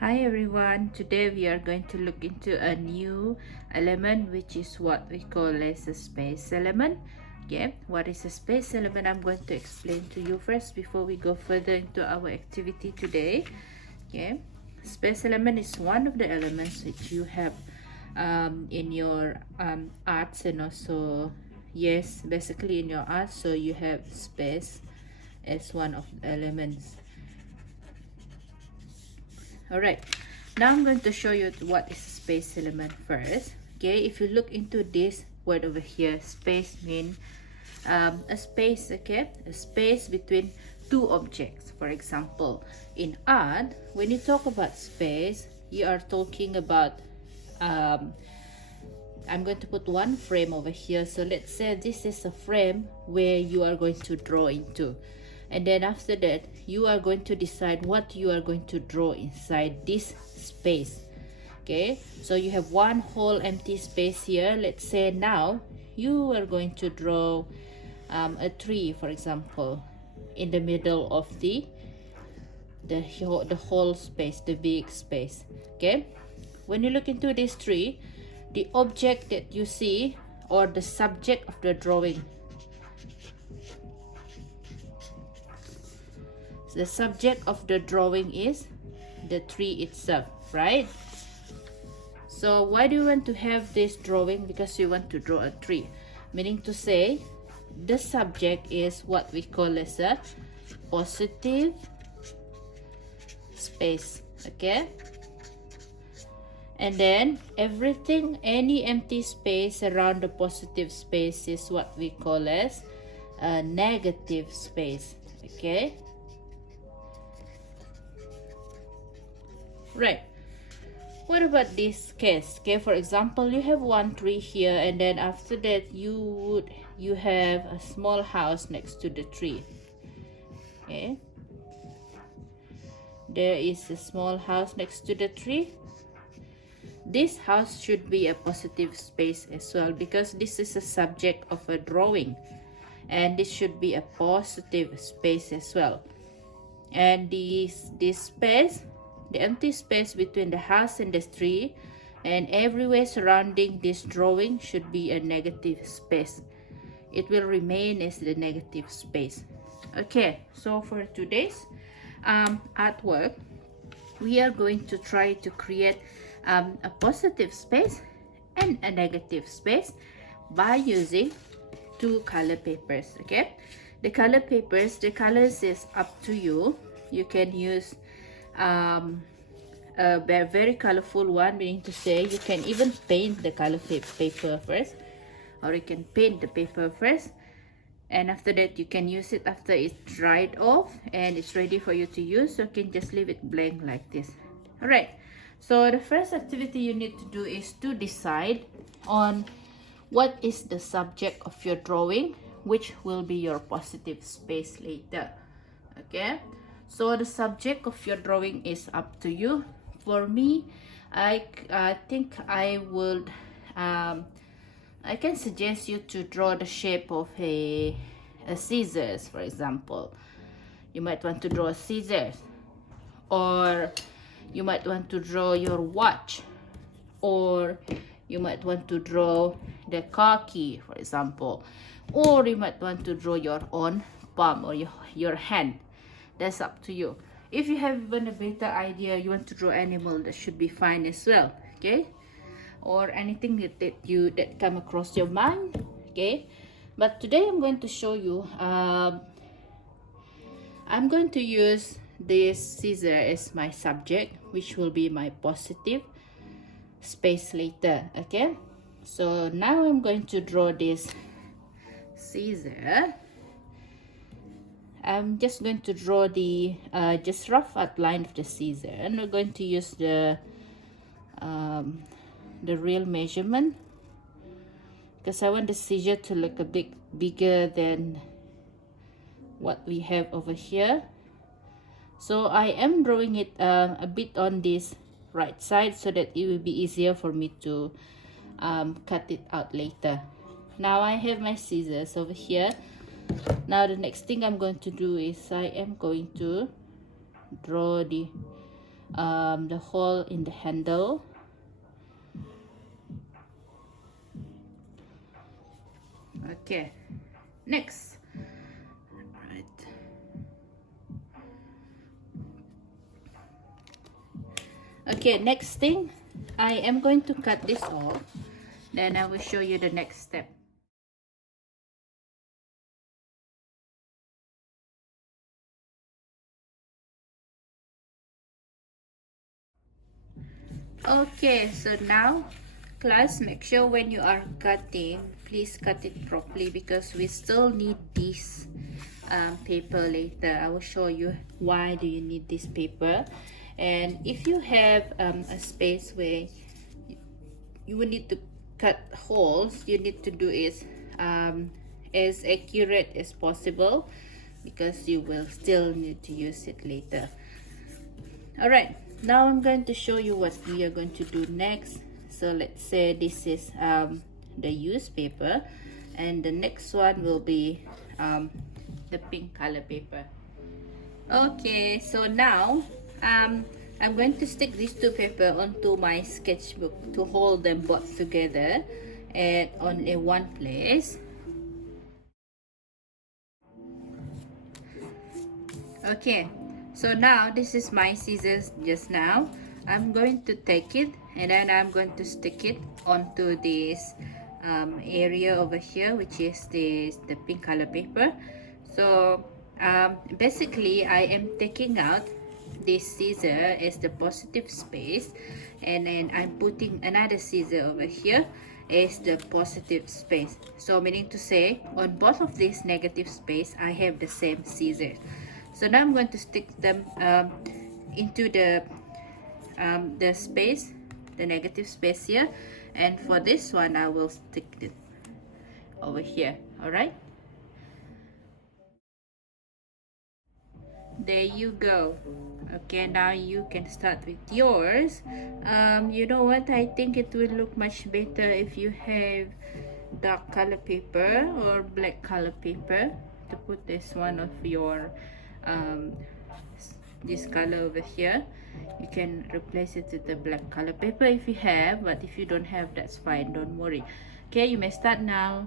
Hi everyone, today we are going to look into a new element which is what we call as a space element. Okay, what is a space element? I'm going to explain to you first before we go further into our activity today. Okay, space element is one of the elements which you have in your arts, and also yes, basically in your art, so you have space as one of the elements. Alright, now I'm going to show you what is a space element first. Okay, if you look into this word over here, space means a space, okay, a space between two objects. For example, in art, when you talk about space, you are talking about I'm going to put one frame over here. So let's say this is a frame where you are going to draw into, and then after that you are going to decide what you are going to draw inside this space. Okay, so you have one whole empty space here. Let's say now you are going to draw a tree, for example, in the middle of the whole space, the big space. Okay, when you look into this tree, the object that you see, or the subject of the drawing, the subject of the drawing is the tree itself, right? So why do you want to have this drawing? Because you want to draw a tree, meaning to say the subject is what we call as a positive space. Okay, and then everything, any empty space around the positive space is what we call as a negative space. Okay, right. What about this case? Okay, for example, you have one tree here, and then after that you have a small house next to the tree. Okay, there is a small house next to the tree. This house should be a positive space as well, because this is a subject of a drawing, and this should be a positive space as well. And this space, the empty space between the house and the tree and everywhere surrounding this drawing, should be a negative space. It will remain as the negative space. Okay, so for today's artwork, we are going to try to create a positive space and a negative space by using two color papers. Okay, the color papers, the colors is up to you. You can use a very colorful one, meaning to say you can even paint the color paper first, or you can paint the paper first, and after that you can use it after it's dried off and it's ready for you to use. So you can just leave it blank like this. All right, so the first activity you need to do is to decide on what is the subject of your drawing, which will be your positive space later. Okay, so the subject of your drawing is up to you. For me, I think I would I can suggest you to draw the shape of a scissors, for example. You might want to draw a scissors, or you might want to draw your watch, or you might want to draw the car key, for example, or you might want to draw your own palm or your hand. That's up to you. If you have even a better idea, you want to draw animal, that should be fine as well. Okay, or anything that come across your mind. Okay, but today I'm going to show you I'm going to use this scissor as my subject, which will be my positive space later. Okay, so now I'm going to draw this scissor. I'm just going to draw the just rough outline of the scissor, and we're going to use the real measurement, because I want the scissor to look a bit bigger than what we have over here. So I am drawing it a bit on this right side so that it will be easier for me to cut it out later. Now I have my scissors over here. Now the next thing I'm going to do is I am going to draw the the hole in the handle. Okay, next. Right. Okay, next thing, I am going to cut this off, then I will show you the next step. Okay, so now class, make sure when you are cutting, please cut it properly because we still need this paper later. I will show you why do you need this paper. And if you have a space where you will need to cut holes, you need to do is as accurate as possible because you will still need to use it later. All right, now I'm going to show you what we are going to do next. So let's say this is the used paper, and the next one will be the pink color paper. Okay, so now I'm going to stick these two paper onto my sketchbook to hold them both together and on a one place. Okay, so now this is my scissors just now. I'm going to take it and then I'm going to stick it onto this area over here, which is the pink color paper. So basically I am taking out this scissor as the positive space, and then I'm putting another scissor over here as the positive space. So meaning to say on both of these negative space I have the same scissor. So now I'm going to stick them into the space, the negative space here, and for this one I will stick it over here. All right, there you go. Okay, now you can start with yours. You know what, I think it will look much better if you have dark color paper or black color paper to put this one of your this color over here. You can replace it with the black color paper if you have, but if you don't have, that's fine, don't worry. Okay, you may start now.